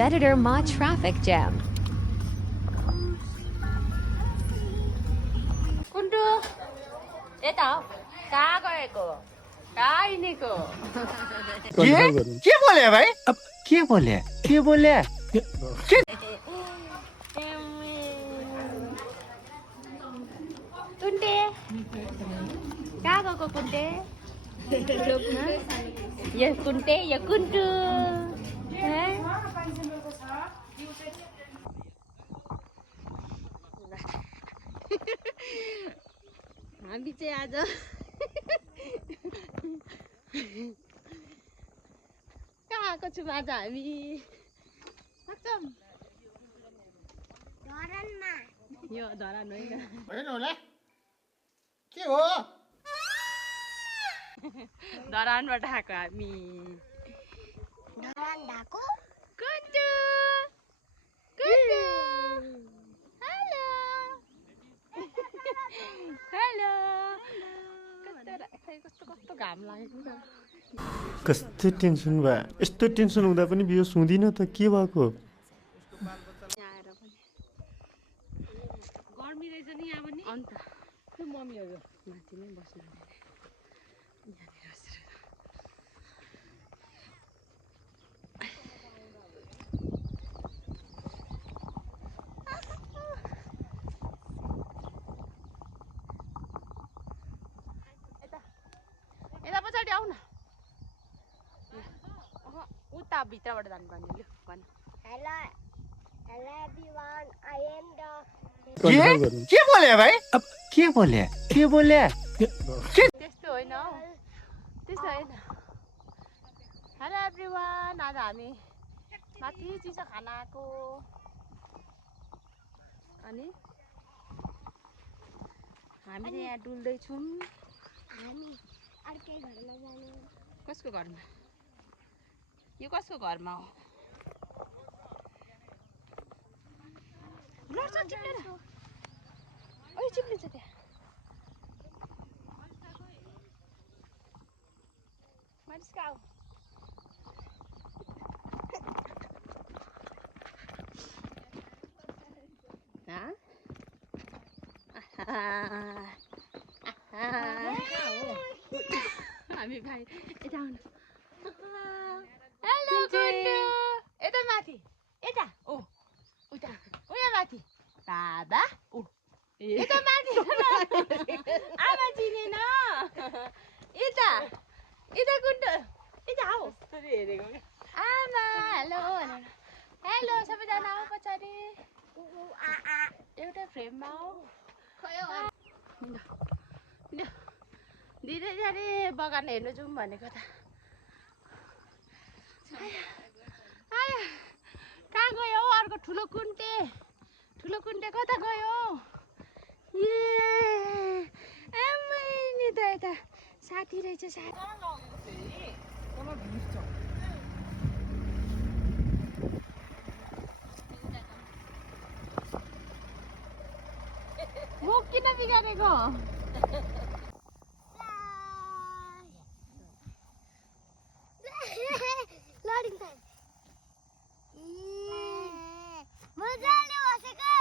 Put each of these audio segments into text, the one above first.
competitor ma traffic jam. कुन्टु यता हो कहाँ गएको कहाँ हिँडेको के बोले भाई? अब के बोले? कुन्टे कहाँ गएको कुन्टे यो कुन्टे यो कुन्टु हामी चाहिँ आज कहाँ आएको छौँ आज हामी सक्छौँ धरानमा यो धरान होइन होला के हो? धरानबाट आएको हामी धरान ढाको कुन्टु कुन्टु हेलो हेलो कस्तो घाम लागेको कस्तो टेन्सन भयो। यस्तो टेन्सन हुँदा पनि बियो सुँदिन त के भएको? आएर पनि गर्मी रहेछ नि यहाँ पनि अन्त त्यो मम्मीहरू माथि नै बस्नु यहाँनिर बसेर यता पछाडि आऊ न उता भित्रबाट जानुपर्ने लु भन hello hello everyone I am the के बोले भाइ? अब के बोले? त्यस्तो होइन हौ त्यस्तो होइन हेलो एभ्रीवान आज हामी माथि चिसो खाना आएको अनि हामीले यहाँ डुल्दैछौँ हामी अर्कै घरमा जाने कसको घरमा यो कसको घरमा हो लड्छ चिप्लेर ओइ चिप्लिन्छ त्यहाँ मानिसका आऊ हामी भाइ यता आउनु हेलो गुन्डु यता माथि यता ओ उता उयो माथि बाबा ओ यता माथि आमा चिनेन यता यता गुन्डु यता आऊ आमा हेलो भनेर हेलो सबैजना आऊ पछाडि एउटा फ्रेममा आऊ दिदी जाने बगान हेर्नु जाउँ भनेको त कहाँ गयो अर्को ठुलो कुन्टे कता गयो ए आमै नि त यता साथी रहेछ साथी मुख किन बिगारेको लोडिङ टाइम मजाले बसेको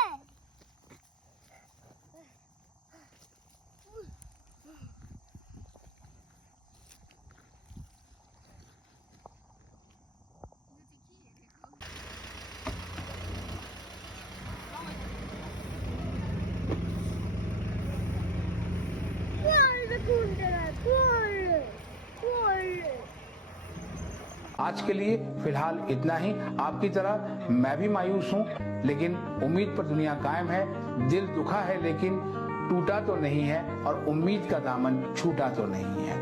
आज के लिए फिलहाल इतना ही। आपकी तरह मैं भी मायूस हूँ, लेकिन उम्मीद पर दुनिया कायम है। दिल दुखा है लेकिन टूटा तो नहीं है, और उम्मीद का दामन छूटा तो नहीं है।